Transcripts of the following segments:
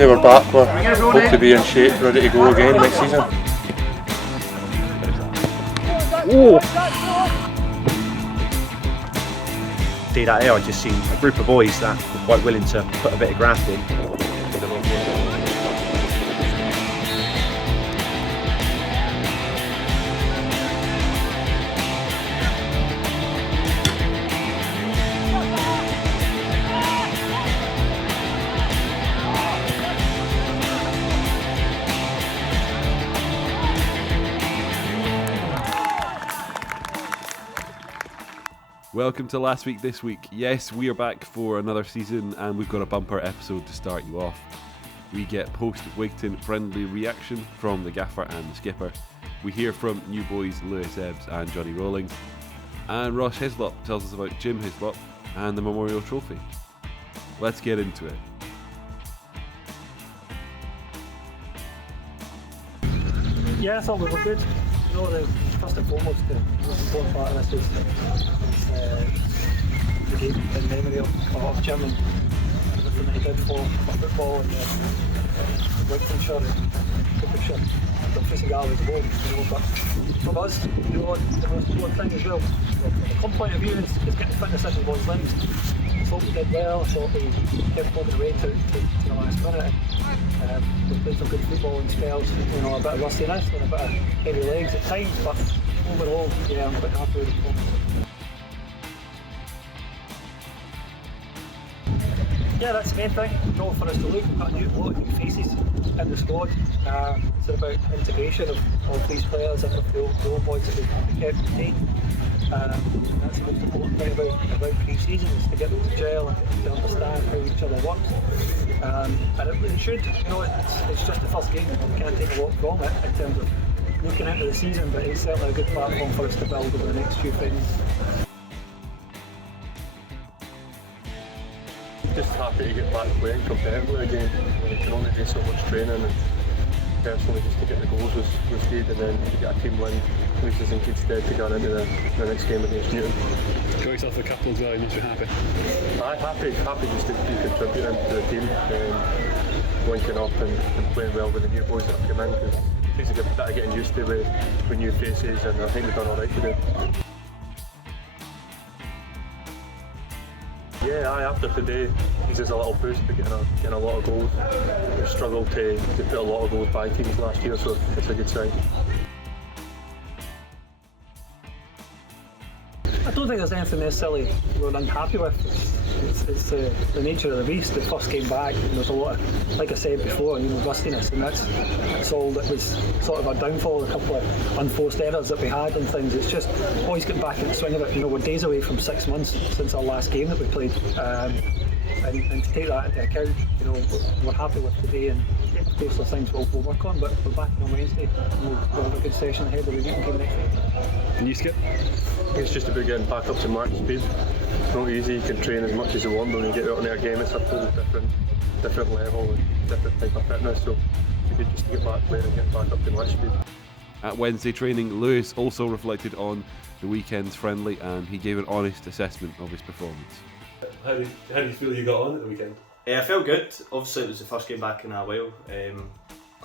now we're back, we hope to be in shape, ready to go again next season. See that here, I just seen a group of boys that were quite willing to put a bit of graft in. Welcome to Last Week This Week. Yes, we are back for another season and we've got a bumper episode to start you off. We get post-Wigtown friendly reaction from the gaffer and the skipper. We hear from new boys Lewis Ebbs and Jonny Rawlings. And Ross Hyslop tells us about Jim Hyslop and the Memorial Trophy. Let's get into it. Yeah, I thought we were good. You know, first and foremost, the most important part of this is the game in memory of Jim and everything that he did for football and Wigtownshire and Cuthbertshire. But facing Galway as a whole, you know, but from us, you know, the most important thing as well, from the club point of view, is getting fitness in the boys' limbs. I thought we did well. I thought we kept plugging away to the last minute. We played some good football in spells, you know, a bit of rustiness and a bit of heavy legs at times, but overall, yeah, I'm quite happy with the performance. Yeah, that's the main thing. Not for us to look. We've got a lot of new faces in the squad. It's about integration of these players and of the old boys that we've kept retained. That's the most important thing about pre-season, is to get them to gel and to understand how each other works. And it should, you know, it's just the first game. We can't take a lot from it in terms of looking into the season, but it's certainly a good platform for us to build over the next few things. Just happy to get back playing competitively again. You can only do so much training, and personally just to get the goals was good, and then to get a team win leaves us in good stead to go into the next game against Newton. Got yourself a couple as well, you must be happy. I'm happy just to be contributing to the team, linking up and playing well with the new boys that have come in, because it takes a bit of getting used to with new faces, and I think they've done alright today. Yeah, after today, gives us a little boost to getting a lot of goals. We've struggled to put a lot of goals by teams last year, so it's a good sign. I don't think there's anything necessarily we're unhappy with. It's the nature of the beast. The first game back, and there's a lot of, like I said before, you know, rustiness, and that's all that was sort of our downfall. A couple of unforced errors that we had and things. It's just always getting back in the swing of it. You know, we're days away from 6 months since our last game that we played, and to take that into account, you know, we're happy with today, and of course there's things we'll work on, but we're back on Wednesday. We'll have a good session ahead of the Newton game next week. And you, Skip? It's just about getting back up to mark speed. It's not easy, you can train as much as you want, but when you get out on our game, it's a totally different level and different type of fitness, so it's good just to get back playing and get back up to match speed. At Wednesday training, Lewis also reflected on the weekend's friendly and he gave an honest assessment of his performance. How do you feel you got on at the weekend? I felt good. Obviously it was the first game back in a while.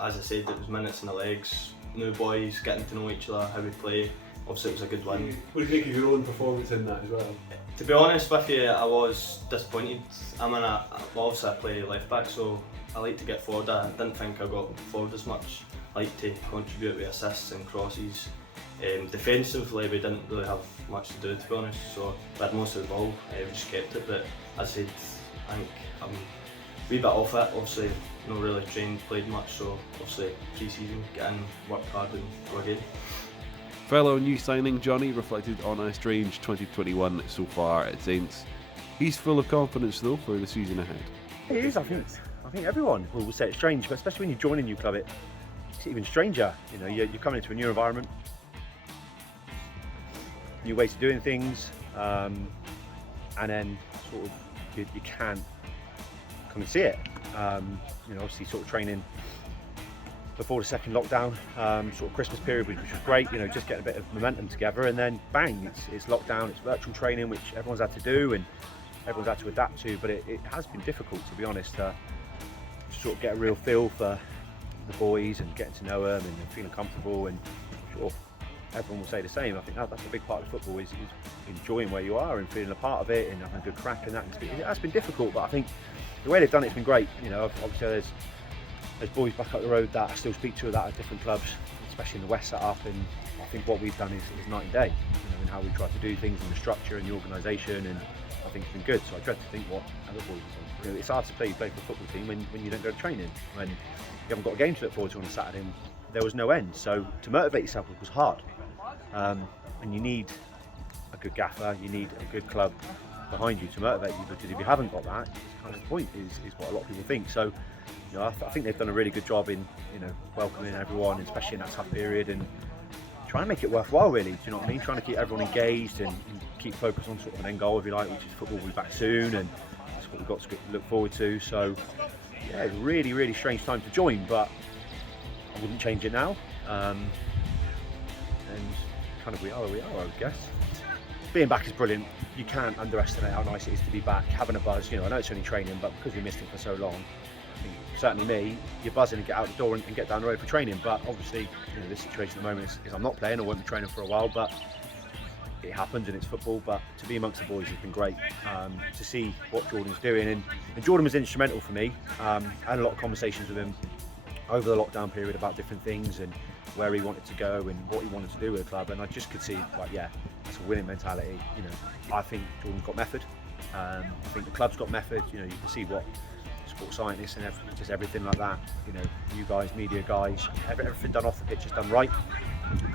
As I said, it was minutes in the legs, new boys, getting to know each other, how we play. Obviously it was a good win. What do you think of your own performance in that as well? To be honest with you, I was disappointed. Obviously I play left back, so I like to get forward. I didn't think I got forward as much. I like to contribute with assists and crosses. Defensively we didn't really have much to do, to be honest, so we had most of the ball, we just kept it, but as I said, I think I'm a wee bit off it. Obviously not really trained, played much, so obviously pre-season, get in, work hard and go again. Fellow new signing Jonny reflected on a strange 2021 so far at Saints. He's full of confidence though for the season ahead. It is, I think everyone will say it's strange, but especially when you join a new club, it's even stranger. You know, you're coming into a new environment, new ways of doing things, and then sort of you can't come and see it. You know, obviously sort of training before the second lockdown, sort of Christmas period, which was great, you know, just getting a bit of momentum together, and then bang, it's lockdown, it's virtual training, which everyone's had to do and everyone's had to adapt to, but it has been difficult, to be honest, to sort of get a real feel for the boys and getting to know them and feeling comfortable, and I'm sure everyone will say the same. I think that's a big part of football is enjoying where you are and feeling a part of it and having a good crack and that. It has been difficult, but I think the way they've done it's been great. You know, obviously there's boys back up the road that I still speak to that at different clubs, especially in the West setup, and I think what we've done is night and day, you know, in how we try to do things and the structure and the organisation, and I think it's been good. So I dread to think what other boys are. You know, it's hard to play for a football team when you don't go to training, when you haven't got a game to look forward to on a Saturday, and there was no end. So to motivate yourself was hard, and you need a good gaffer, you need a good club behind you to motivate you, because if you haven't got that, it's kind of the point is what a lot of people think. So you know, I think they've done a really good job in, you know, welcoming everyone, especially in that tough period, and trying to make it worthwhile really, do you know what I mean? Trying to keep everyone engaged and keep focused on sort of an end goal, if you like, which is football will be back soon, and that's what we've got to look forward to. So yeah, it's a really, really strange time to join, but I wouldn't change it now. And kind of we are, I guess. Being back is brilliant. You can't underestimate how nice it is to be back, having a buzz. You know, I know it's only training, but because we missed it for so long, I think certainly me, you're buzzing and get out the door and get down the road for training. But obviously, you know, this situation at the moment is I'm not playing, I won't be training for a while, but it happens and it's football. But to be amongst the boys has been great. To see what Jordan's doing, and Jordan was instrumental for me. I had a lot of conversations with him over the lockdown period about different things and where he wanted to go and what he wanted to do with the club, and I just could see, like, yeah, it's a winning mentality. You know, I think Jordan's got method. I think the club's got method. You know, you can see what sports scientists and just everything like that. You know, you guys, media guys, everything done off the pitch is done right,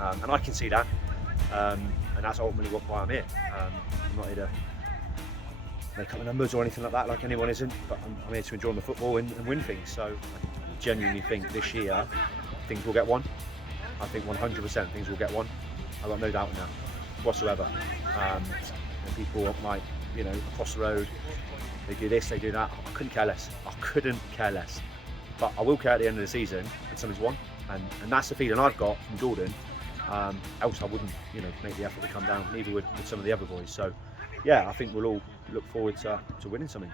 and I can see that. And that's ultimately why I'm here. I'm not here to make up the numbers or anything like that, like anyone isn't. But I'm here to enjoy my football and win things. So I genuinely think this year things will get won. I think 100% things will get won. I've got no doubt in that whatsoever. And people might, you know, across the road, they do this, they do that. I couldn't care less. I couldn't care less. But I will care at the end of the season when something's won. And that's the feeling I've got from Jordan. Else I wouldn't, you know, make the effort to come down, neither would some of the other boys. So yeah, I think we'll all look forward to winning something.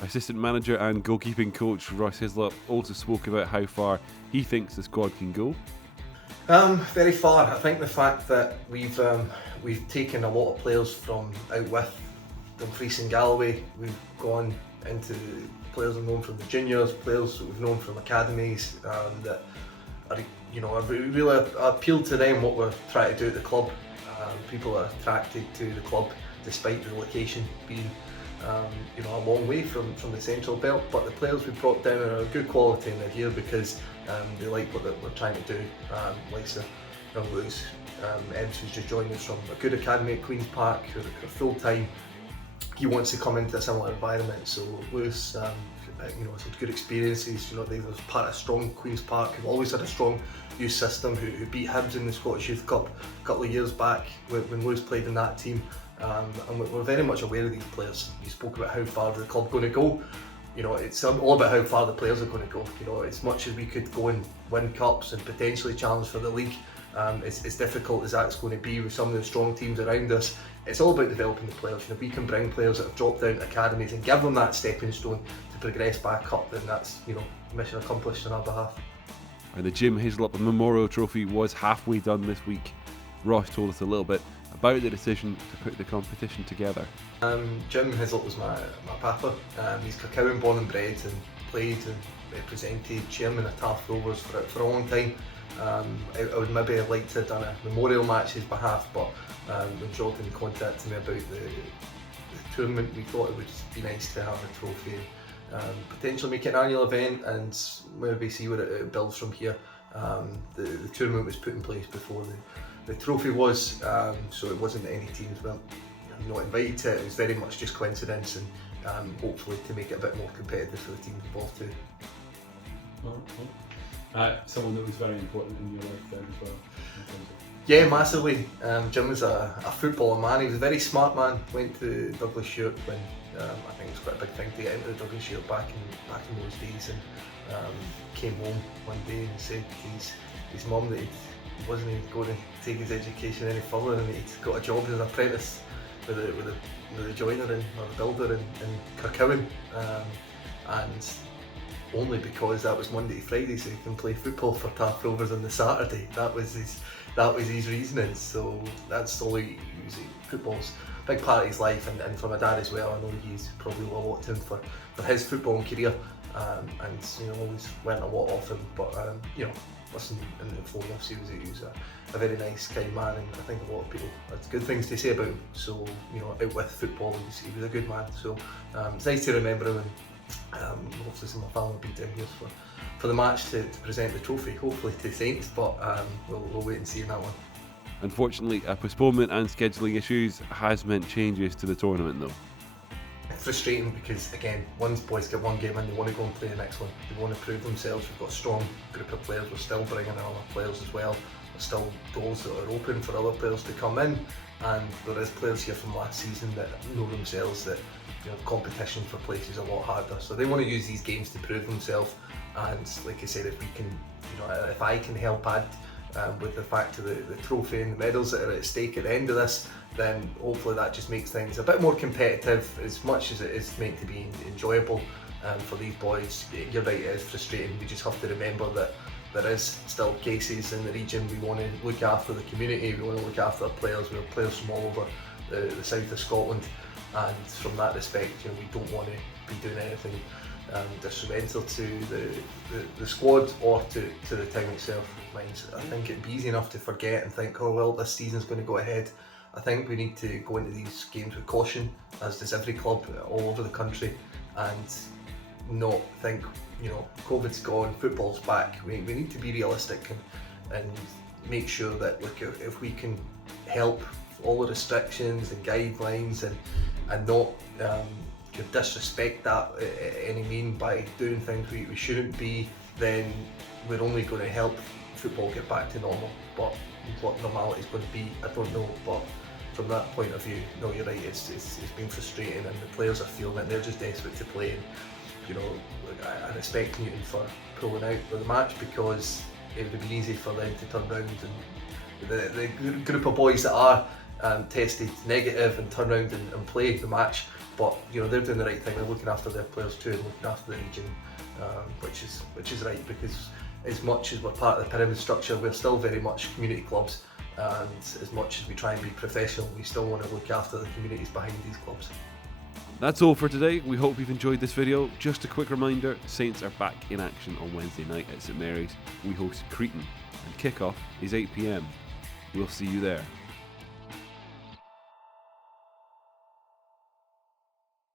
Assistant manager and goalkeeping coach Ross Hyslop also spoke about how far he thinks the squad can go. Very far. I think the fact that we've taken a lot of players from out with Dumfries and Galloway, we've gone into players we've known from the juniors, players that we've known from academies, that are, you know, really appealed to them what we're trying to do at the club. People are attracted to the club despite the location being you know, a long way from the central belt, but the players we brought down are of good quality and they're here because they like what we're trying to do. Like Hunter and Lewis Ebbs, who's just joined us from a good academy at Queen's Park, who's full time. He wants to come into a similar environment. So Lewis, you know, some good experiences. You know, they were part of strong Queen's Park, who've always had a strong youth system, who beat Hibs in the Scottish Youth Cup a couple of years back when Lewis played in that team. And we're very much aware of these players. You spoke about how far the club going to go. You know, it's all about how far the players are going to go. You know, as much as we could go and win cups and potentially challenge for the league, as difficult as that's going to be with some of the strong teams around us, it's all about developing the players. You know, we can bring players that have dropped down to academies and give them that stepping stone to progress back up, then that's, you know, mission accomplished on our behalf. And the Jim Hyslop Memorial Trophy was halfway done this week. Ross told us a little bit about the decision to put the competition together. Jim Hyslop was my papa. He's Kirkcowan born and bred and played and represented, chairman of Taff Rovers for a long time. I would maybe have liked to have done a memorial match on his behalf, but when Jordan contacted me about the tournament, we thought it would be nice to have a trophy, potentially make it an annual event and maybe see where it builds from here. The tournament was put in place before the trophy was, so it wasn't that any teams weren't not invited to it. It was very much just coincidence, and hopefully to make it a bit more competitive for the teams involved too. Someone that was very important in your life then as well. Yeah, massively. Jim was a footballer man. He was a very smart man. Went to Douglas Stewart when I think it was quite a big thing to get into the Douglas Stewart back in those days, and came home one day and said to his mum that he wasn't even going to take his education any further, and he'd got a job as an apprentice with a joiner or the builder in Kirkcowan, and only because that was Monday to Friday, so he can play football for Taff Rovers on the Saturday. That was his reasoning. So that's all he was. Football's a big part of his life, and for my dad as well. I know he's probably a lot to him for his footballing career, and always learnt a lot off him. But listen, in the phone off, he was a very nice, kind man, and I think a lot of people had good things to say about him. So out with football, he was a good man. So it's nice to remember him, and hopefully some of my family will be down here for the match to present the trophy, hopefully to Saints, but we'll wait and see in that one. Unfortunately, a postponement and scheduling issues has meant changes to the tournament though. Frustrating because, again, once boys get one game in, they want to go and play the next one. They want to prove themselves. We've got a strong group of players. We're still bringing in other players as well. There's still doors that are open for other players to come in, and there is players here from last season that know themselves that competition for place is a lot harder. So they want to use these games to prove themselves. And like I said, if we can, if I can help add with the fact of the trophy and the medals that are at stake at the end of this, then hopefully that just makes things a bit more competitive, as much as it is meant to be enjoyable for these boys. You're right, it is frustrating. We just have to remember that there is still cases in the region. We want to look after the community, we want to look after our players. We have players from all over the south of Scotland, and from that respect, we don't want to be doing anything detrimental to the squad or to the town itself. I think it'd be easy enough to forget and think, oh well, this season's going to go ahead. I think we need to go into these games with caution, as does every club all over the country, and not think, COVID's gone, football's back. We need to be realistic and make sure that, look, if we can help all the restrictions and guidelines and not disrespect that any mean by doing things we shouldn't be, then we're only going to help football get back to normal. But what normality is going to be, I don't know. But from that point of view, no, you're right, it's been frustrating, and the players are feeling it. They're just desperate to play, and I respect Newton for pulling out for the match, because it would be easy for them to turn around, and the group of boys that are tested negative and turn around and play the match. But they're doing the right thing. They're looking after their players too, and looking after the region, which is right, because as much as we're part of the pyramid structure, we're still very much community clubs, and as much as we try and be professional, we still want to look after the communities behind these clubs. That's all for today. We hope you've enjoyed this video. Just a quick reminder, Saints are back in action on Wednesday night at St Mary's. We host Cretan, and kickoff is 8 PM. We'll see you there.